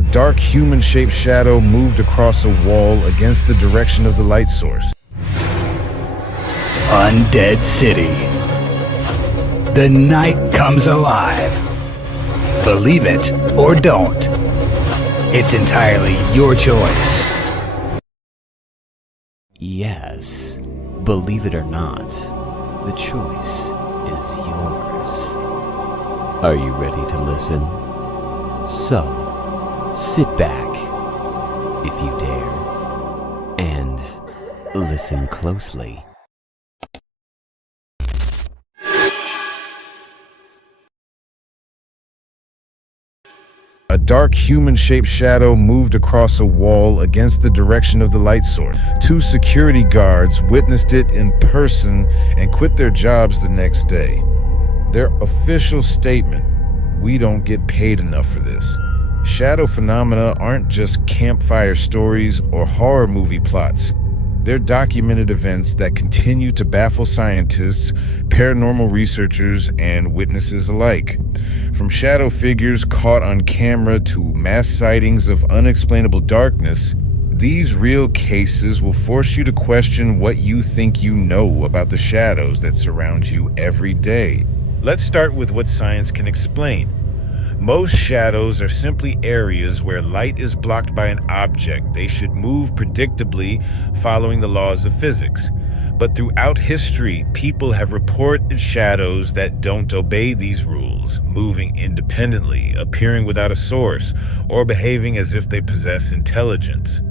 A dark human-shaped shadow moved across a wall against the direction of the light source. Undead City. The night comes alive. Believe it or don't. It's entirely your choice. Yes, believe it or not, the choice is yours. Are you ready to listen? So, sit back, if you dare, and listen closely. A dark human-shaped shadow moved across a wall against the direction of the light source. 2 security guards witnessed it in person and quit their jobs the next day. Their official statement: "We don't get paid enough for this." Shadow phenomena aren't just campfire stories or horror movie plots. They're documented events that continue to baffle scientists, paranormal researchers, and witnesses alike. From shadow figures caught on camera to mass sightings of unexplainable darkness, these real cases will force you to question what you think you know about the shadows that surround you every day. Let's start with what science can explain. Most shadows are simply areas where light is blocked by an object. They should move predictably, following the laws of physics. But throughout history, people have reported shadows that don't obey these rules, moving independently, appearing without a source, or behaving as if they possess intelligence.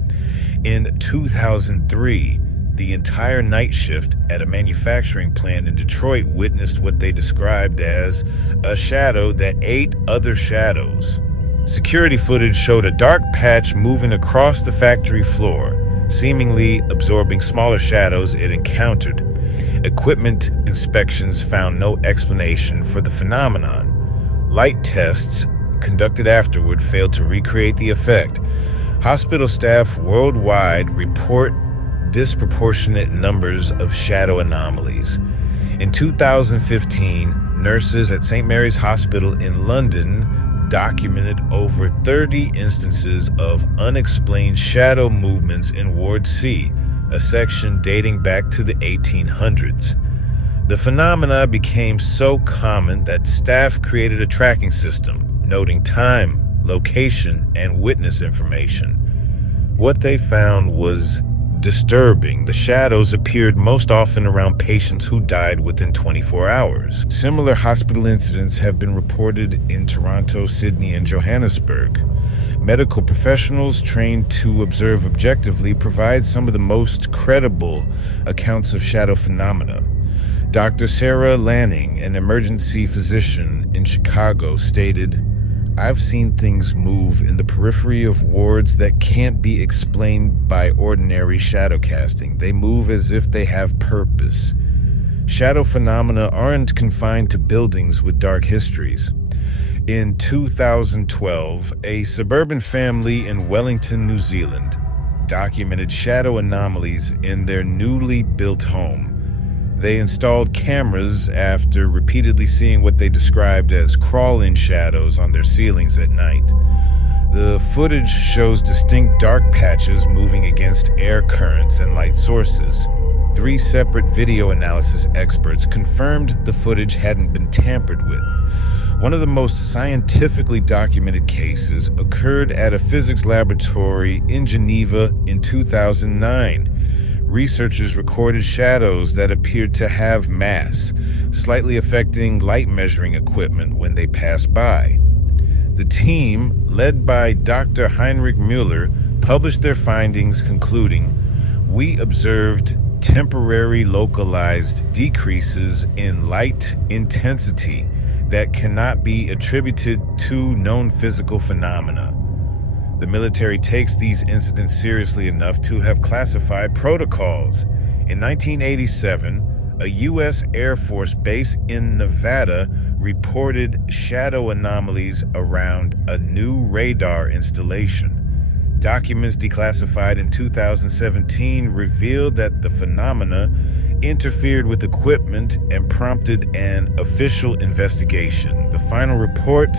In 2003, the entire night shift at a manufacturing plant in Detroit witnessed what they described as a shadow that ate other shadows. Security footage showed a dark patch moving across the factory floor, seemingly absorbing smaller shadows it encountered. Equipment inspections found no explanation for the phenomenon. Light tests conducted afterward failed to recreate the effect. Hospital staff worldwide report disproportionate numbers of shadow anomalies. In 2015, nurses at St. Mary's Hospital in London documented over 30 instances of unexplained shadow movements in Ward C, a section dating back to the 1800s. The phenomena became so common that staff created a tracking system, noting time, location, and witness information. What they found was disturbing. The shadows appeared most often around patients who died within 24 hours. Similar hospital incidents have been reported in Toronto, Sydney, and Johannesburg. Medical professionals trained to observe objectively provide some of the most credible accounts of shadow phenomena. Dr. Sarah Lanning, an emergency physician in Chicago, stated, "I've seen things move in the periphery of wards that can't be explained by ordinary shadow casting. They move as if they have purpose." Shadow phenomena aren't confined to buildings with dark histories. In 2012, a suburban family in Wellington, New Zealand, documented shadow anomalies in their newly built home. They installed cameras after repeatedly seeing what they described as crawl-in shadows on their ceilings at night. The footage shows distinct dark patches moving against air currents and light sources. 3 separate video analysis experts confirmed the footage hadn't been tampered with. One of the most scientifically documented cases occurred at a physics laboratory in Geneva in 2009. Researchers recorded shadows that appeared to have mass, slightly affecting light measuring equipment when they passed by. The team, led by Dr. Heinrich Müller, published their findings concluding, "We observed temporary localized decreases in light intensity that cannot be attributed to known physical phenomena." The military takes these incidents seriously enough to have classified protocols. In 1987, a U.S. Air Force base in Nevada reported shadow anomalies around a new radar installation. Documents declassified in 2017 revealed that the phenomena interfered with equipment and prompted an official investigation. The final report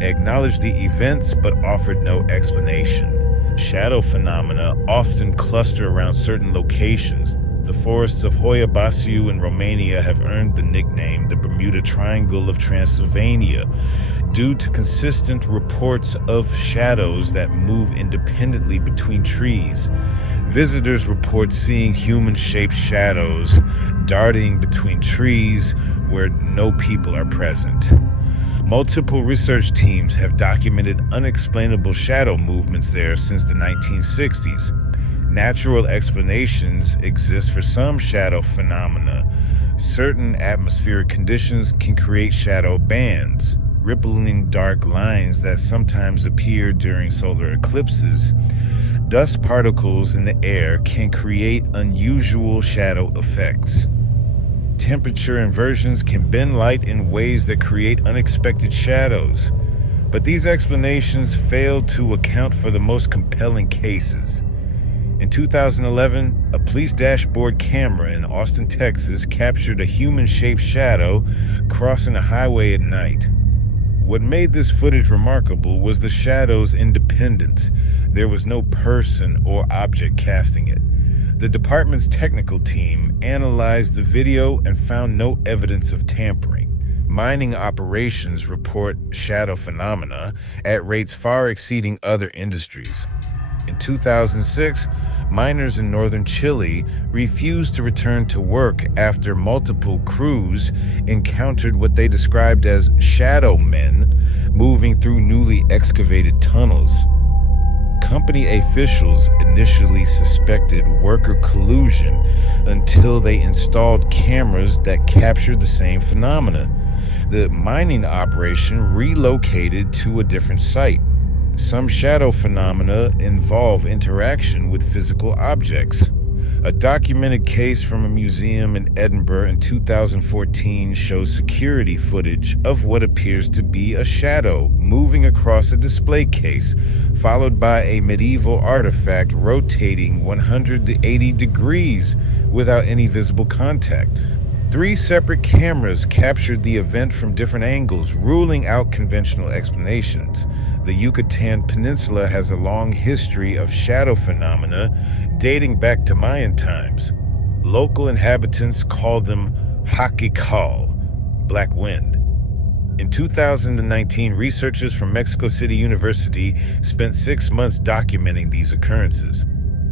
acknowledged the events but offered no explanation. Shadow phenomena often cluster around certain locations. The forests of Hoia Baciu in Romania have earned the nickname the Bermuda Triangle of Transylvania due to consistent reports of shadows that move independently between trees. Visitors report seeing human-shaped shadows darting between trees where no people are present. Multiple research teams have documented unexplainable shadow movements there since the 1960s. Natural explanations exist for some shadow phenomena. Certain atmospheric conditions can create shadow bands, rippling dark lines that sometimes appear during solar eclipses. Dust particles in the air can create unusual shadow effects. Temperature inversions can bend light in ways that create unexpected shadows. But these explanations fail to account for the most compelling cases. In 2011, a police dashboard camera in Austin, Texas, captured a human-shaped shadow crossing a highway at night. What made this footage remarkable was the shadow's independence. There was no person or object casting it. The department's technical team analyzed the video and found no evidence of tampering. Mining operations report shadow phenomena at rates far exceeding other industries. In 2006, miners in northern Chile refused to return to work after multiple crews encountered what they described as shadow men moving through newly excavated tunnels. Company officials initially suspected worker collusion until they installed cameras that captured the same phenomena. The mining operation relocated to a different site. Some shadow phenomena involve interaction with physical objects. A documented case from a museum in Edinburgh in 2014 shows security footage of what appears to be a shadow moving across a display case, followed by a medieval artifact rotating 180 degrees without any visible contact. 3 separate cameras captured the event from different angles, ruling out conventional explanations. The Yucatan Peninsula has a long history of shadow phenomena dating back to Mayan times. Local inhabitants call them Hakikal, black wind. In 2019, researchers from Mexico City University spent 6 months documenting these occurrences.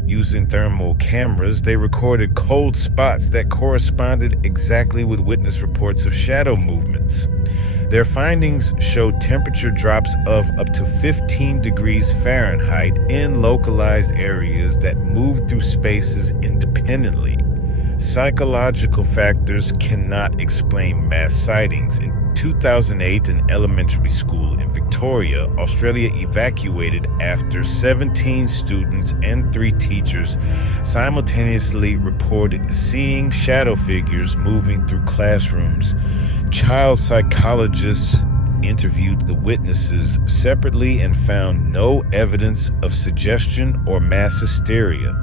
Using thermal cameras, they recorded cold spots that corresponded exactly with witness reports of shadow movements. Their findings showed temperature drops of up to 15 degrees Fahrenheit in localized areas that moved through spaces independently. Psychological factors cannot explain mass sightings. In 2008, an elementary school in Victoria, Australia evacuated after 17 students and 3 teachers simultaneously reported seeing shadow figures moving through classrooms. Child psychologists interviewed the witnesses separately and found no evidence of suggestion or mass hysteria.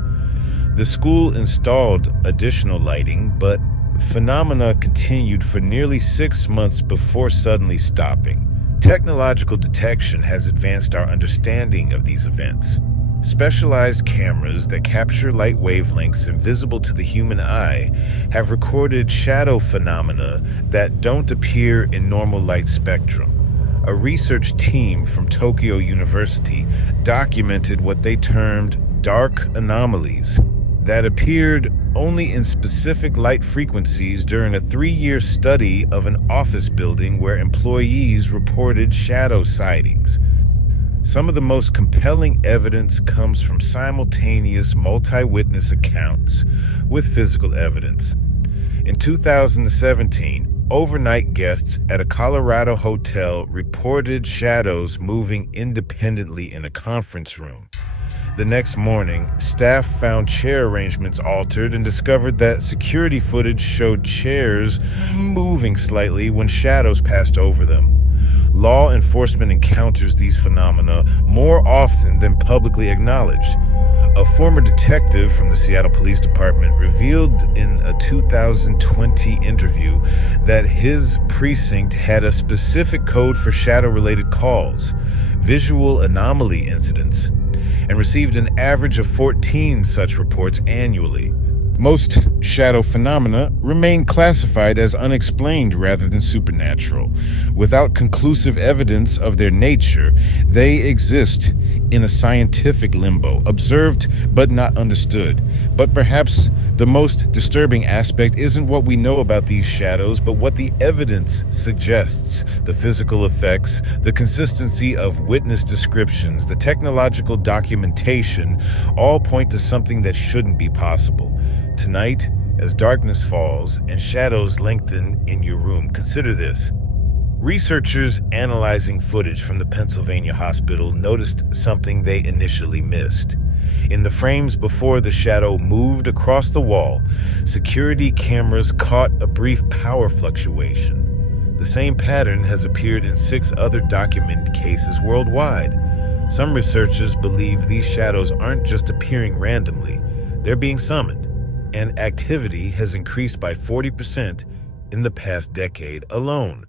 The school installed additional lighting, but phenomena continued for nearly 6 months before suddenly stopping. Technological detection has advanced our understanding of these events. Specialized cameras that capture light wavelengths invisible to the human eye have recorded shadow phenomena that don't appear in normal light spectrum. A research team from Tokyo University documented what they termed dark anomalies that appeared only in specific light frequencies during a 3-year study of an office building where employees reported shadow sightings. Some of the most compelling evidence comes from simultaneous multi-witness accounts with physical evidence. In 2017, overnight guests at a Colorado hotel reported shadows moving independently in a conference room. The next morning, staff found chair arrangements altered and discovered that security footage showed chairs moving slightly when shadows passed over them. Law enforcement encounters these phenomena more often than publicly acknowledged. A former detective from the Seattle Police Department revealed in a 2020 interview that his precinct had a specific code for shadow-related calls, visual anomaly incidents, and received an average of 14 such reports annually. Most shadow phenomena remain classified as unexplained rather than supernatural. Without conclusive evidence of their nature, they exist in a scientific limbo, observed but not understood. But perhaps the most disturbing aspect isn't what we know about these shadows, but what the evidence suggests. The physical effects, the consistency of witness descriptions, the technological documentation all point to something that shouldn't be possible. Tonight, as darkness falls and shadows lengthen in your room, consider this. Researchers analyzing footage from the Pennsylvania hospital noticed something they initially missed. In the frames before the shadow moved across the wall, security cameras caught a brief power fluctuation. The same pattern has appeared in 6 other documented cases worldwide. Some researchers believe these shadows aren't just appearing randomly, they're being summoned. And activity has increased by 40% in the past decade alone.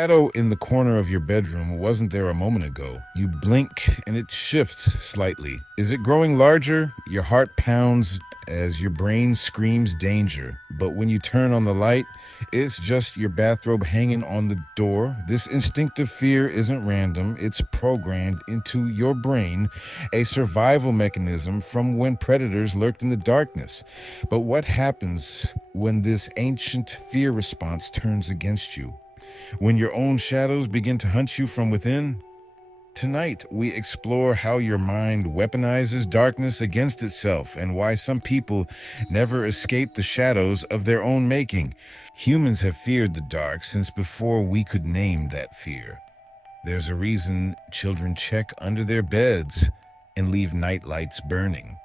Shadow in the corner of your bedroom wasn't there a moment ago. You blink and it shifts slightly. Is it growing larger? Your heart pounds as your brain screams danger. But when you turn on the light, it's just your bathrobe hanging on the door. This instinctive fear isn't random. It's programmed into your brain, a survival mechanism from when predators lurked in the darkness. But what happens when this ancient fear response turns against you? When your own shadows begin to hunt you from within? Tonight, we explore how your mind weaponizes darkness against itself and why some people never escape the shadows of their own making. Humans have feared the dark since before we could name that fear. There's a reason children check under their beds and leave night lights burning.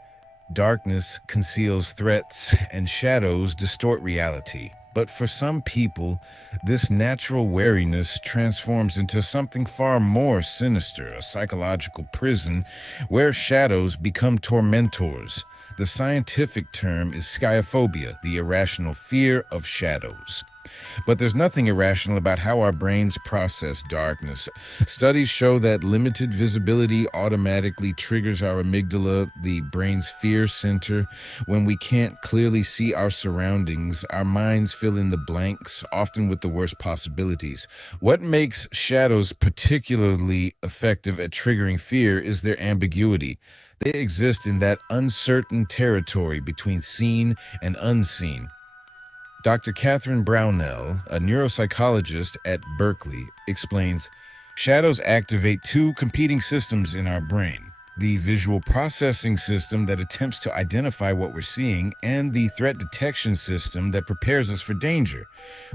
Darkness conceals threats and shadows distort reality. But for some people, this natural wariness transforms into something far more sinister, a psychological prison where shadows become tormentors. The scientific term is skyophobia, the irrational fear of shadows. But there's nothing irrational about how our brains process darkness. Studies show that limited visibility automatically triggers our amygdala, the brain's fear center. When we can't clearly see our surroundings, our minds fill in the blanks, often with the worst possibilities. What makes shadows particularly effective at triggering fear is their ambiguity. They exist in that uncertain territory between seen and unseen. Dr. Catherine Brownell, a neuropsychologist at Berkeley, explains, shadows activate 2 competing systems in our brain. The visual processing system that attempts to identify what we're seeing, and the threat detection system that prepares us for danger.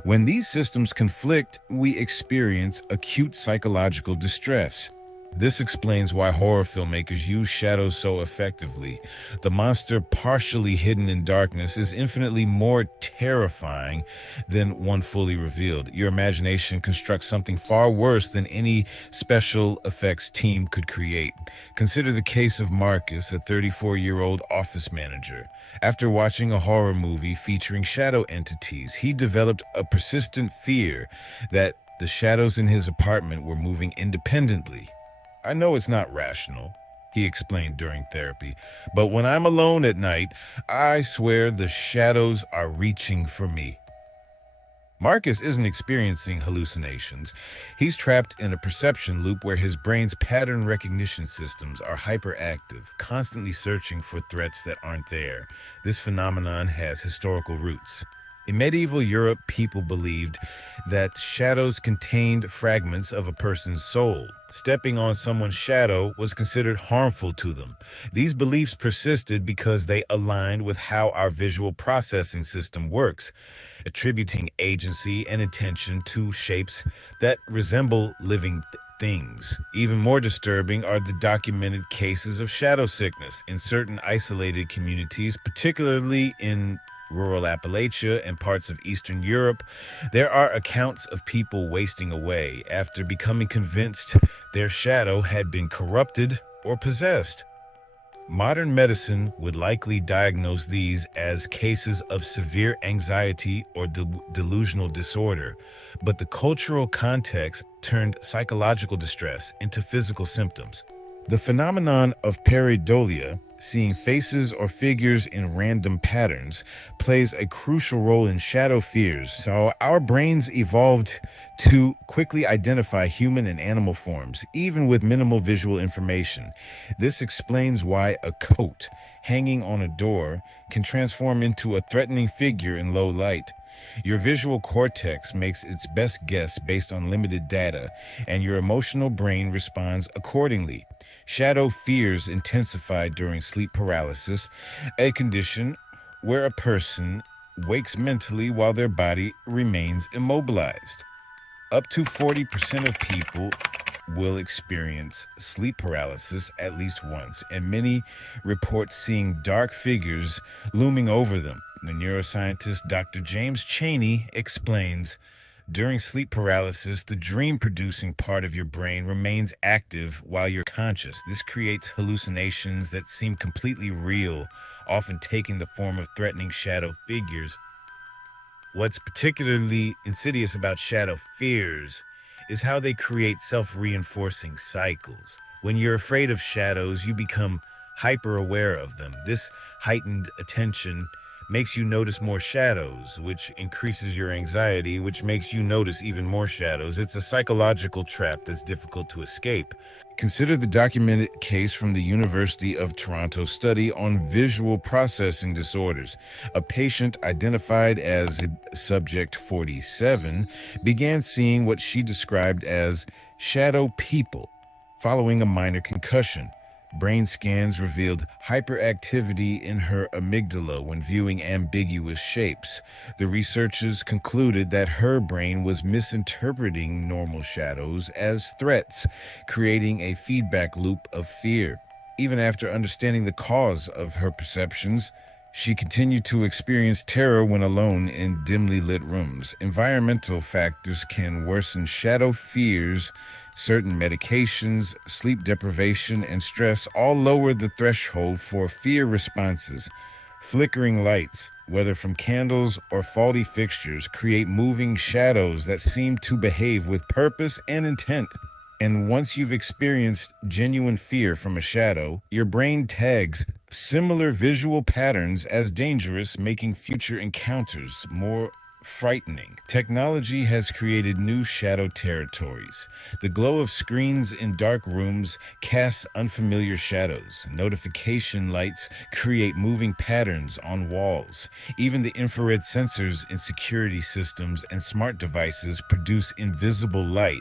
When these systems conflict, we experience acute psychological distress. This explains why horror filmmakers use shadows so effectively. The monster partially hidden in darkness is infinitely more terrifying than one fully revealed. Your imagination constructs something far worse than any special effects team could create. Consider the case of Marcus, a 34-year-old office manager. After watching a horror movie featuring shadow entities, he developed a persistent fear that the shadows in his apartment were moving independently. I know it's not rational, he explained during therapy, but when I'm alone at night, I swear the shadows are reaching for me. Marcus isn't experiencing hallucinations. He's trapped in a perception loop where his brain's pattern recognition systems are hyperactive, constantly searching for threats that aren't there. This phenomenon has historical roots. In medieval Europe, people believed that shadows contained fragments of a person's soul. Stepping on someone's shadow was considered harmful to them. These beliefs persisted because they aligned with how our visual processing system works, attributing agency and intention to shapes that resemble living things. Even more disturbing are the documented cases of shadow sickness in certain isolated communities, particularly in rural Appalachia, and parts of Eastern Europe, there are accounts of people wasting away after becoming convinced their shadow had been corrupted or possessed. Modern medicine would likely diagnose these as cases of severe anxiety or delusional disorder, but the cultural context turned psychological distress into physical symptoms. The phenomenon of pareidolia, seeing faces or figures in random patterns, plays a crucial role in shadow fears. So our brains evolved to quickly identify human and animal forms, even with minimal visual information. This explains why a coat hanging on a door can transform into a threatening figure in low light. Your visual cortex makes its best guess based on limited data, and your emotional brain responds accordingly. Shadow fears intensify during sleep paralysis, a condition where a person wakes mentally while their body remains immobilized. Up to 40% of people will experience sleep paralysis at least once, and many report seeing dark figures looming over them. The neuroscientist Dr. James Chaney explains, during sleep paralysis, the dream-producing part of your brain remains active while you're conscious. This creates hallucinations that seem completely real, often taking the form of threatening shadow figures. What's particularly insidious about shadow fears is how they create self-reinforcing cycles. When you're afraid of shadows, you become hyper-aware of them. This heightened attention makes you notice more shadows, which increases your anxiety, which makes you notice even more shadows. It's a psychological trap that's difficult to escape. Consider the documented case from the University of Toronto study on visual processing disorders. A patient identified as subject 47 began seeing what she described as shadow people following a minor concussion. Brain scans revealed hyperactivity in her amygdala when viewing ambiguous shapes. The researchers concluded that her brain was misinterpreting normal shadows as threats, creating a feedback loop of fear. Even after understanding the cause of her perceptions, she continued to experience terror when alone in dimly lit rooms. Environmental factors can worsen shadow fears. Certain medications, sleep deprivation, and stress all lower the threshold for fear responses. Flickering lights, whether from candles or faulty fixtures, create moving shadows that seem to behave with purpose and intent. And once you've experienced genuine fear from a shadow, your brain tags similar visual patterns as dangerous, making future encounters more frightening. Technology has created new shadow territories. The glow of screens in dark rooms casts unfamiliar shadows. Notification lights create moving patterns on walls. Even the infrared sensors in security systems and smart devices produce invisible light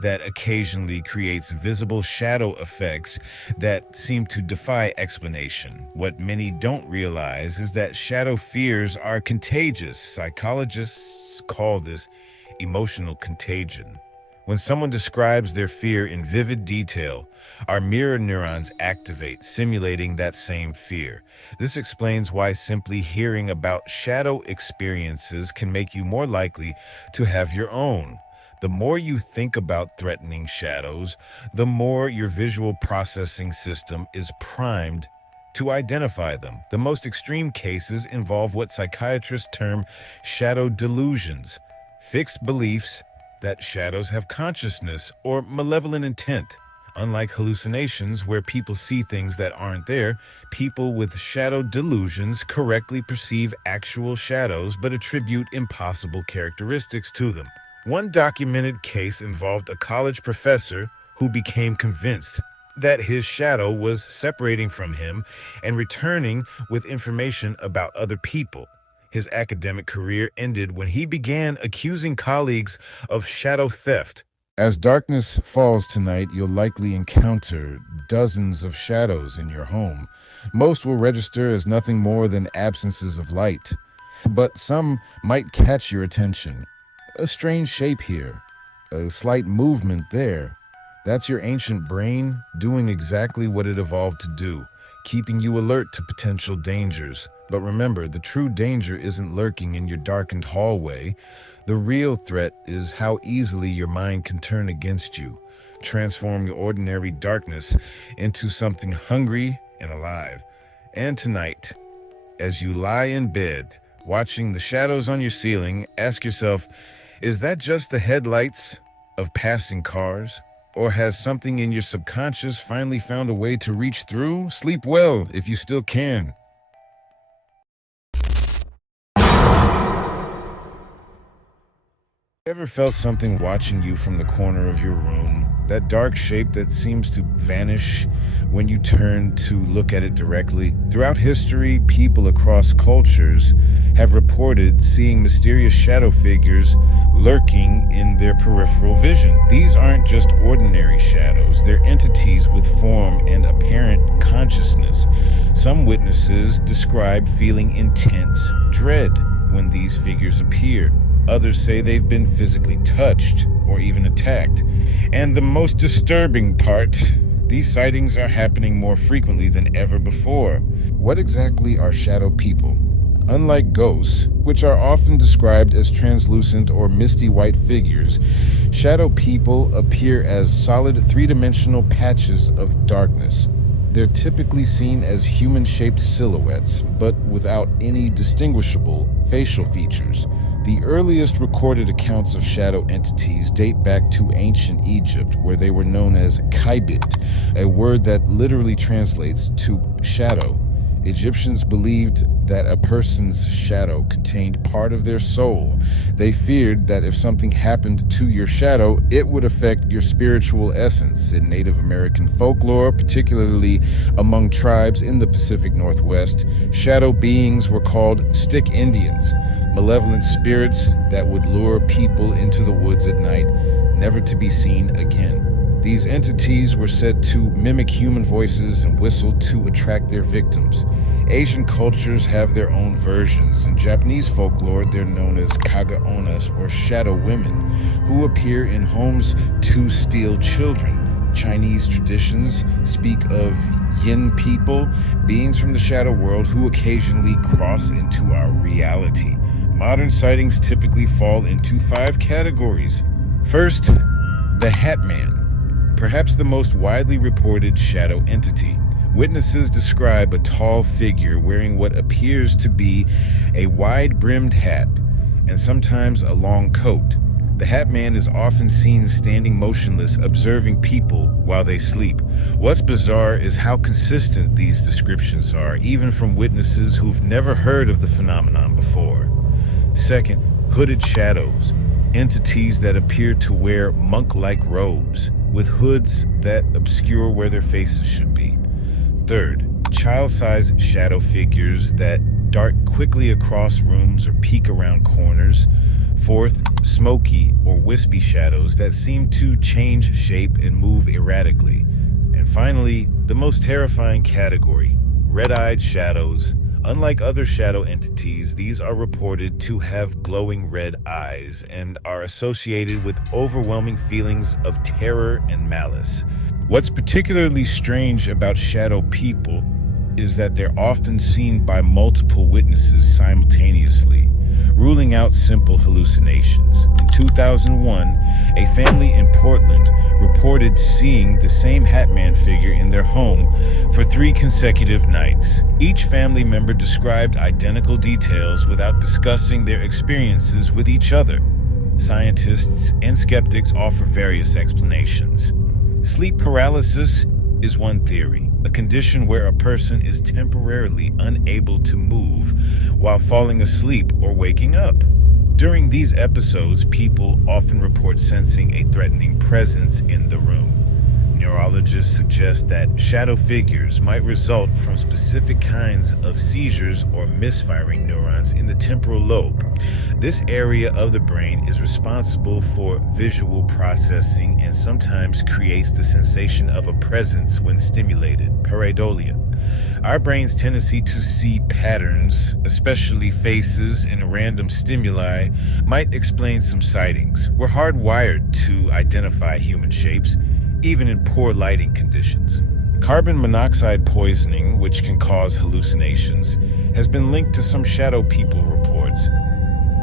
that occasionally creates visible shadow effects that seem to defy explanation. What many don't realize is that shadow fears are contagious. Psychologists call this emotional contagion. When someone describes their fear in vivid detail, our mirror neurons activate, simulating that same fear. This explains why simply hearing about shadow experiences can make you more likely to have your own. The more you think about threatening shadows, the more your visual processing system is primed to identify them. The most extreme cases involve what psychiatrists term shadow delusions, fixed beliefs that shadows have consciousness or malevolent intent. Unlike hallucinations where people see things that aren't there, people with shadow delusions correctly perceive actual shadows but attribute impossible characteristics to them. One documented case involved a college professor who became convinced that his shadow was separating from him and returning with information about other people. His academic career ended when he began accusing colleagues of shadow theft. As darkness falls tonight, you'll likely encounter dozens of shadows in your home. Most will register as nothing more than absences of light, but some might catch your attention. A strange shape here, a slight movement there. That's your ancient brain doing exactly what it evolved to do, keeping you alert to potential dangers. But remember, the true danger isn't lurking in your darkened hallway. The real threat is how easily your mind can turn against you, transform your ordinary darkness into something hungry and alive. And tonight, as you lie in bed, watching the shadows on your ceiling, ask yourself, is that just the headlights of passing cars? Or has something in your subconscious finally found a way to reach through? Sleep well if you still can. Ever felt something watching you from the corner of your room? That dark shape that seems to vanish when you turn to look at it directly? Throughout history, people across cultures have reported seeing mysterious shadow figures lurking in their peripheral vision. These aren't just ordinary shadows, they're entities with form and apparent consciousness. Some witnesses described feeling intense dread when these figures appear. Others say they've been physically touched or even attacked. And the most disturbing part, these sightings are happening more frequently than ever before. What exactly are shadow people? Unlike ghosts, which are often described as translucent or misty white figures, shadow people appear as solid three-dimensional patches of darkness. They're typically seen as human-shaped silhouettes, but without any distinguishable facial features. The earliest recorded accounts of shadow entities date back to ancient Egypt, where they were known as kaibit, a word that literally translates to shadow. Egyptians believed that a person's shadow contained part of their soul. They feared that if something happened to your shadow, it would affect your spiritual essence. In Native American folklore, particularly among tribes in the Pacific Northwest, shadow beings were called stick Indians, malevolent spirits that would lure people into the woods at night, never to be seen again. These entities were said to mimic human voices and whistle to attract their victims. Asian cultures have their own versions. In Japanese folklore, they're known as kagaonas, or shadow women, who appear in homes to steal children. Chinese traditions speak of yin people, beings from the shadow world who occasionally cross into our reality. Modern sightings typically fall into 5 categories. First, the Hat Man. Perhaps the most widely reported shadow entity. Witnesses describe a tall figure wearing what appears to be a wide-brimmed hat and sometimes a long coat. The Hat Man is often seen standing motionless, observing people while they sleep. What's bizarre is how consistent these descriptions are, even from witnesses who've never heard of the phenomenon before. Second, hooded shadows. Entities that appear to wear monk-like robes, with hoods that obscure where their faces should be. Third, child-sized shadow figures that dart quickly across rooms or peek around corners. Fourth, smoky or wispy shadows that seem to change shape and move erratically. And finally, the most terrifying category, red-eyed shadows. Unlike other shadow entities, these are reported to have glowing red eyes and are associated with overwhelming feelings of terror and malice. What's particularly strange about shadow people is that they're often seen by multiple witnesses simultaneously, ruling out simple hallucinations. In 2001, a family in Portland reported seeing the same Hat Man figure in their home for 3 consecutive nights. Each family member described identical details without discussing their experiences with each other. Scientists and skeptics offer various explanations. Sleep paralysis is one theory, a condition where a person is temporarily unable to move while falling asleep or waking up. During these episodes, people often report sensing a threatening presence in the room. Neurologists suggest that shadow figures might result from specific kinds of seizures or misfiring neurons in the temporal lobe. This area of the brain is responsible for visual processing and sometimes creates the sensation of a presence when stimulated, pareidolia. Our brain's tendency to see patterns, especially faces and random stimuli, might explain some sightings. We're hardwired to identify human shapes, even in poor lighting conditions. Carbon monoxide poisoning, which can cause hallucinations, has been linked to some shadow people reports.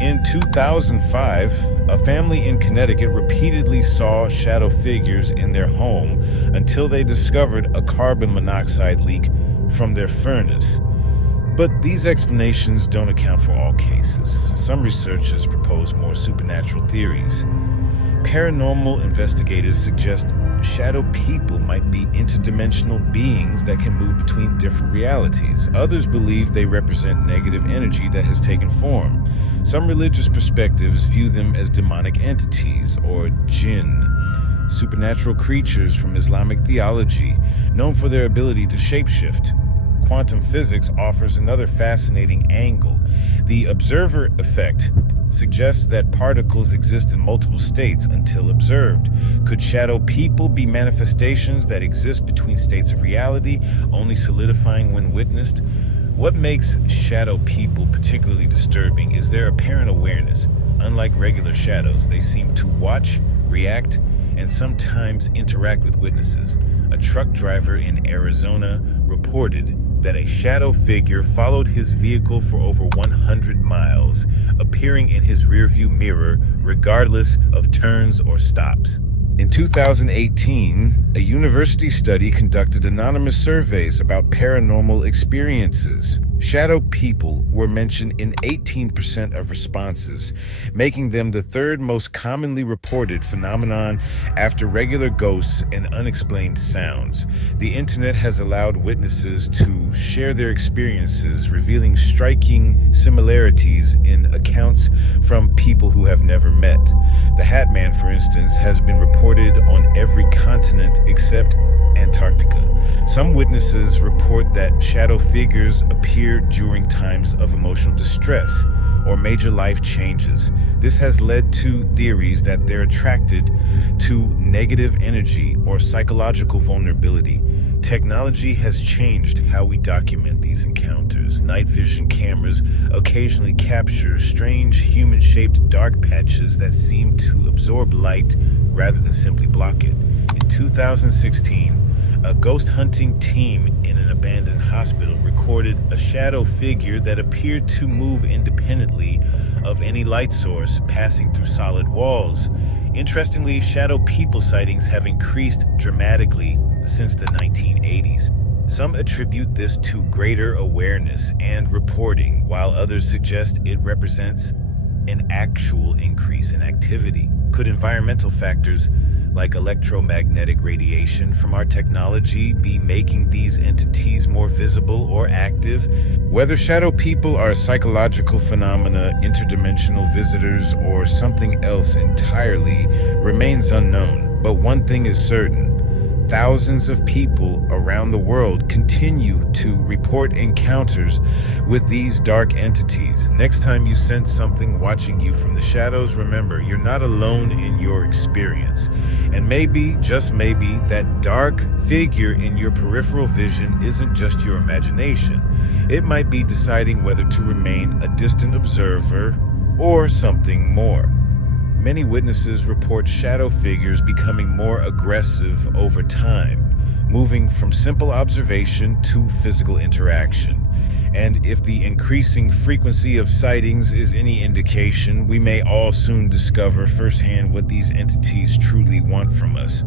In 2005, a family in Connecticut repeatedly saw shadow figures in their home until they discovered a carbon monoxide leak from their furnace. But these explanations don't account for all cases. Some researchers propose more supernatural theories. Paranormal investigators suggest shadow people might be interdimensional beings that can move between different realities. Others believe they represent negative energy that has taken form. Some religious perspectives view them as demonic entities or jinn, supernatural creatures from Islamic theology, known for their ability to shapeshift. Quantum physics offers another fascinating angle. The observer effect suggests that particles exist in multiple states until observed. Could shadow people be manifestations that exist between states of reality, only solidifying when witnessed? What makes shadow people particularly disturbing is their apparent awareness. Unlike regular shadows, they seem to watch, react, and sometimes interact with witnesses. A truck driver in Arizona reported that a shadow figure followed his vehicle for over 100 miles, appearing in his rearview mirror regardless of turns or stops. In 2018, a university study conducted anonymous surveys about paranormal experiences. Shadow people were mentioned in 18% of responses, making them the third most commonly reported phenomenon after regular ghosts and unexplained sounds. The internet has allowed witnesses to share their experiences, revealing striking similarities in accounts from people who have never met. The Hat Man, for instance, has been reported on every continent except Antarctica. Some witnesses report that shadow figures appear during times of emotional distress or major life changes. This has led to theories that they're attracted to negative energy or psychological vulnerability. Technology has changed how we document these encounters. Night vision cameras occasionally capture strange human-shaped dark patches that seem to absorb light rather than simply block it. In 2016, a ghost hunting team in an abandoned hospital recorded a shadow figure that appeared to move independently of any light source, passing through solid walls. Interestingly, shadow people sightings have increased dramatically since the 1980s. Some attribute this to greater awareness and reporting, while others suggest it represents an actual increase in activity. Could environmental factors like electromagnetic radiation from our technology be making these entities more visible or active? Whether shadow people are psychological phenomena, interdimensional visitors, or something else entirely remains unknown. But one thing is certain: thousands of people around the world continue to report encounters with these dark entities. Next time you sense something watching you from the shadows, remember, you're not alone in your experience. And maybe, just maybe, that dark figure in your peripheral vision isn't just your imagination. It might be deciding whether to remain a distant observer or something more. Many witnesses report shadow figures becoming more aggressive over time, moving from simple observation to physical interaction. And if the increasing frequency of sightings is any indication, we may all soon discover firsthand what these entities truly want from us.